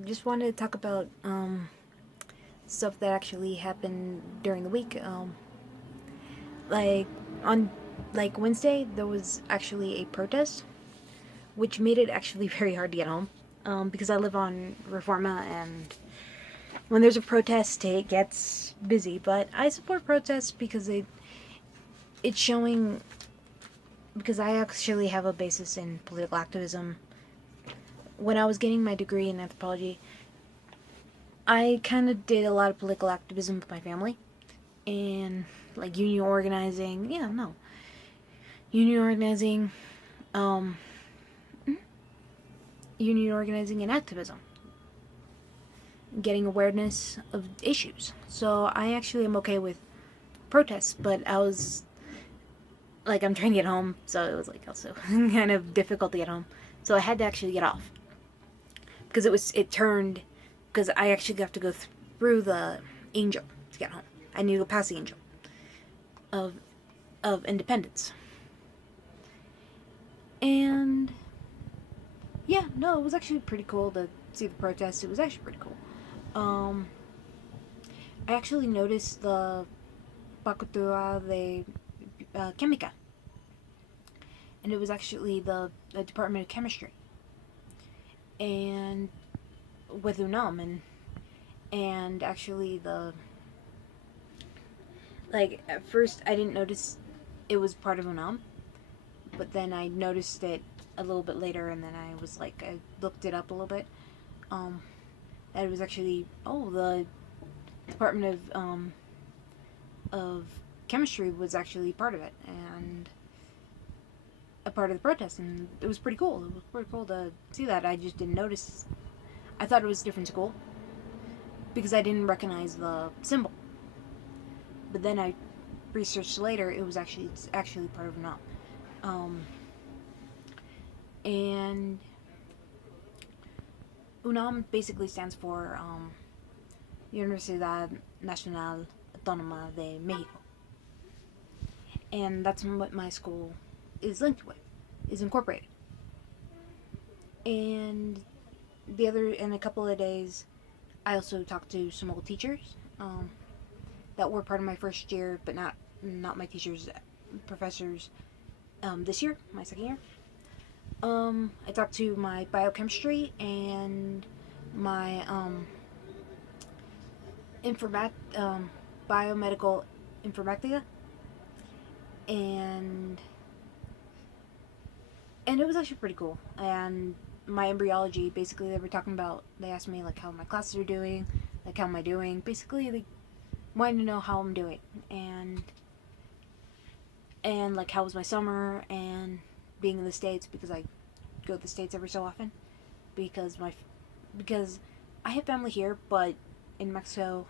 Just wanted to talk about stuff that actually happened during the week. Like on Wednesday, there was actually a protest, which made it actually very hard to get home. Because I live on Reforma, and when there's a protest, it gets busy. But I support protests because it's showing, because I actually have a basis in political activism. When I was getting my degree in anthropology, I kind of did a lot of political activism with my family and like union organizing, um, union organizing and activism, getting awareness of issues. So I actually am okay with protests, but I was like, I'm trying to get home, so it was like also kind of difficult to get home. So I had to actually get off because it turned, because I actually have to go through the angel to get home. I need to go past the angel of Independence. And yeah, no, it was actually pretty cool to see the protest. It was actually pretty cool. Um, I actually noticed the Pakutua de Química, and it was actually the Department of Chemistry, and with UNAM, and actually the, like, at first I didn't notice it was part of UNAM, but then I noticed it a little bit later, and then I was like, I looked it up a little bit. Um, that it was actually, the Department of Chemistry was actually part of it, and a part of the protest, and it was pretty cool. It was pretty cool to see that. I just didn't notice. I thought it was a different school because I didn't recognize the symbol. But then I researched later. It's actually part of UNAM. And UNAM basically stands for Universidad Nacional Autónoma de Mexico, and that's what my school is linked with, is incorporated. And in a couple of days, I also talked to some old teachers that were part of my first year, but not my teachers, professors. This year, my second year. I talked to my biochemistry and my biomedical informatica, and it was actually pretty cool. And my embryology, basically, they asked me like how my classes are doing, like how am I doing. Basically, they wanted to know how I'm doing, and like how was my summer, and being in the States, because I go to the States every so often, because because I have family here, but in Mexico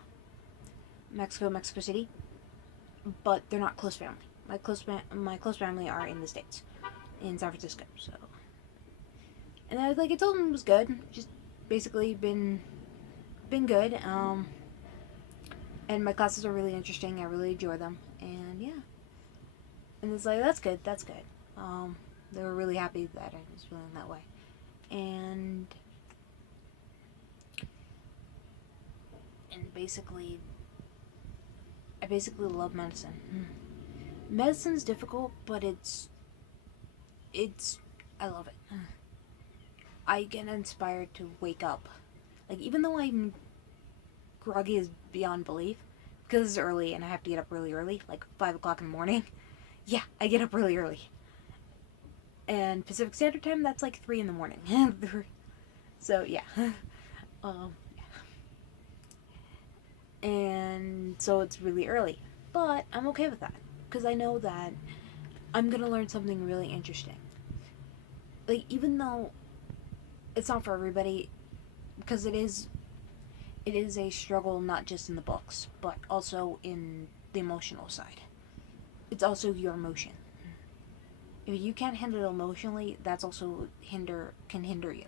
City, but they're not close family. My close family are in the States, in San Francisco. So, and I told them it was good. Just basically been good. And my classes are really interesting. I really enjoy them, and yeah. And it's like, that's good. That's good. They were really happy that I was feeling that way, and basically, I basically love medicine. Medicine's difficult, but it's I love it. I get inspired to wake up. Like, even though I'm groggy as beyond belief, because it's early and I have to get up really early, like 5 o'clock in the morning. Yeah, I get up really early. And Pacific Standard Time, that's like 3 in the morning. So yeah. um, and so it's really early, but I'm okay with that because I know that I'm gonna learn something really interesting. Like, even though it's not for everybody, because it is a struggle, not just in the books, but also in the emotional side. It's also your emotion. If you can't handle it emotionally, that's also can hinder you,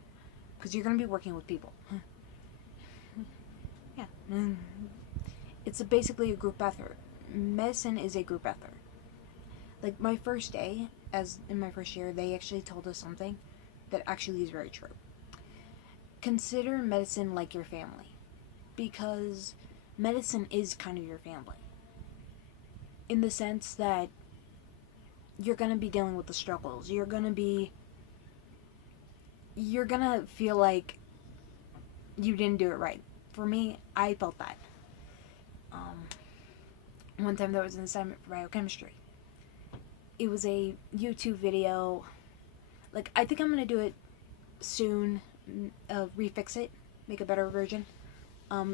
because you're gonna be working with people. Yeah, it's basically a group effort. Medicine is a group effort. Like, my first day, as in my first year, they actually told us something that actually is very true. consider medicine like your family, because medicine is kind of your family in the sense that you're going to be dealing with the struggles. You're going to feel like you didn't do it right. For me, I felt that. One time there was an assignment for biochemistry. It was a YouTube video. Like, I think I'm going to do it soon, refix it, make a better version.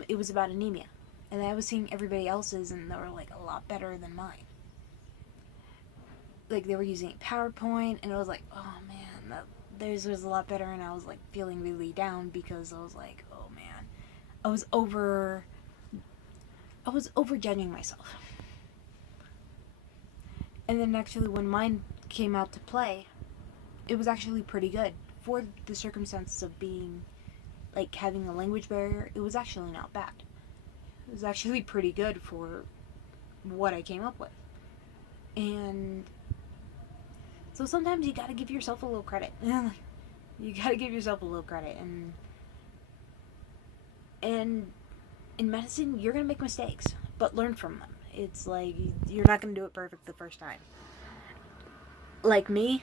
It was about anemia. And I was seeing everybody else's, and they were, like, a lot better than mine. Like, they were using PowerPoint, and I was like, oh, man, theirs was a lot better, and I was, like, feeling really down because I was like, oh, man. I was over judging myself. And then actually when mine came out to play, it was actually pretty good. For the circumstances of being, like, having a language barrier, it was actually not bad. It was actually pretty good for what I came up with. And so sometimes you gotta give yourself a little credit. You gotta give yourself a little credit. And in medicine, you're gonna make mistakes, but learn from them. It's like, you're not gonna do it perfect the first time. Like me,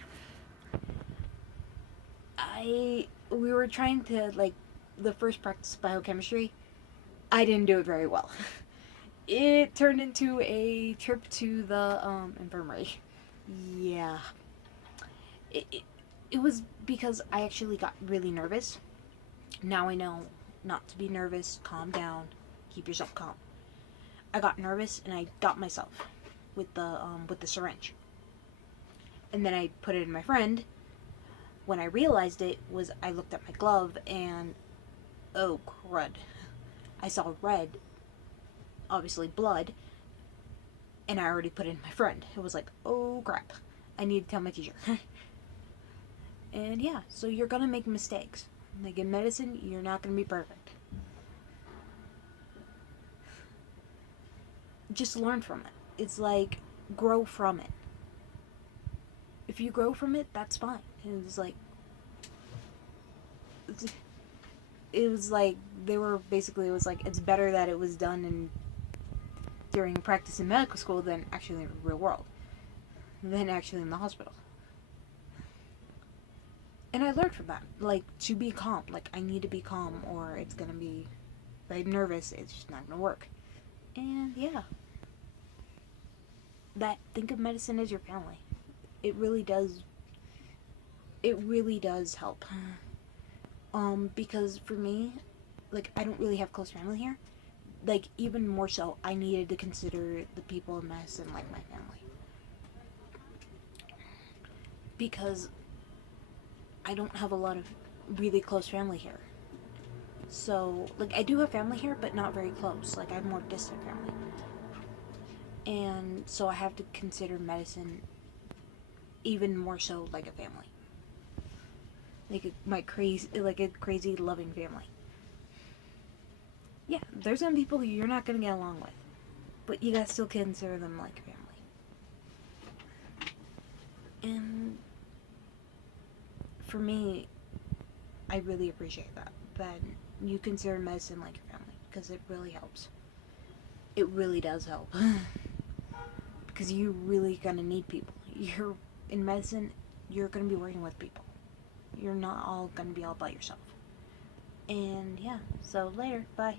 we were trying to, like, the first practice of biochemistry, I didn't do it very well. It turned into a trip to the infirmary. Yeah. It was because I actually got really nervous. Now I know not to be nervous, calm down, keep yourself calm. I got nervous and I got myself with the syringe. And then I put it in my friend. When I realized it was, I looked at my glove and, oh crud. I saw red, obviously blood, and I already put it in my friend. It was like, oh crap. I need to tell my teacher. And yeah, so you're gonna make mistakes. Like in medicine, you're not gonna be perfect. Just learn from it. It's like, grow from it. If you grow from it, that's fine. It was like, they were basically, it was like, it's better that it was done during practice in medical school than actually in the real world, than actually in the hospital. And I learned from that, like, to be calm. Like, I need to be calm, or it's gonna be, if I'm nervous, it's just not gonna work. And yeah, think of medicine as your family. It really does help. Because for me, like, I don't really have close family here. Like, even more so, I needed to consider the people in medicine like my family. Because I don't have a lot of really close family here. So, like, I do have family here, but not very close. Like, I have more distant family. And so I have to consider medicine even more so like a family. Like a crazy loving family. Yeah, there's some people who you're not gonna get along with, but you gotta still consider them like family. And for me, I really appreciate that you consider medicine like your family, because it really helps. It really does help. Because you're really gonna need people. In medicine, you're gonna be working with people. You're not all gonna be all by yourself. And yeah, so later, bye.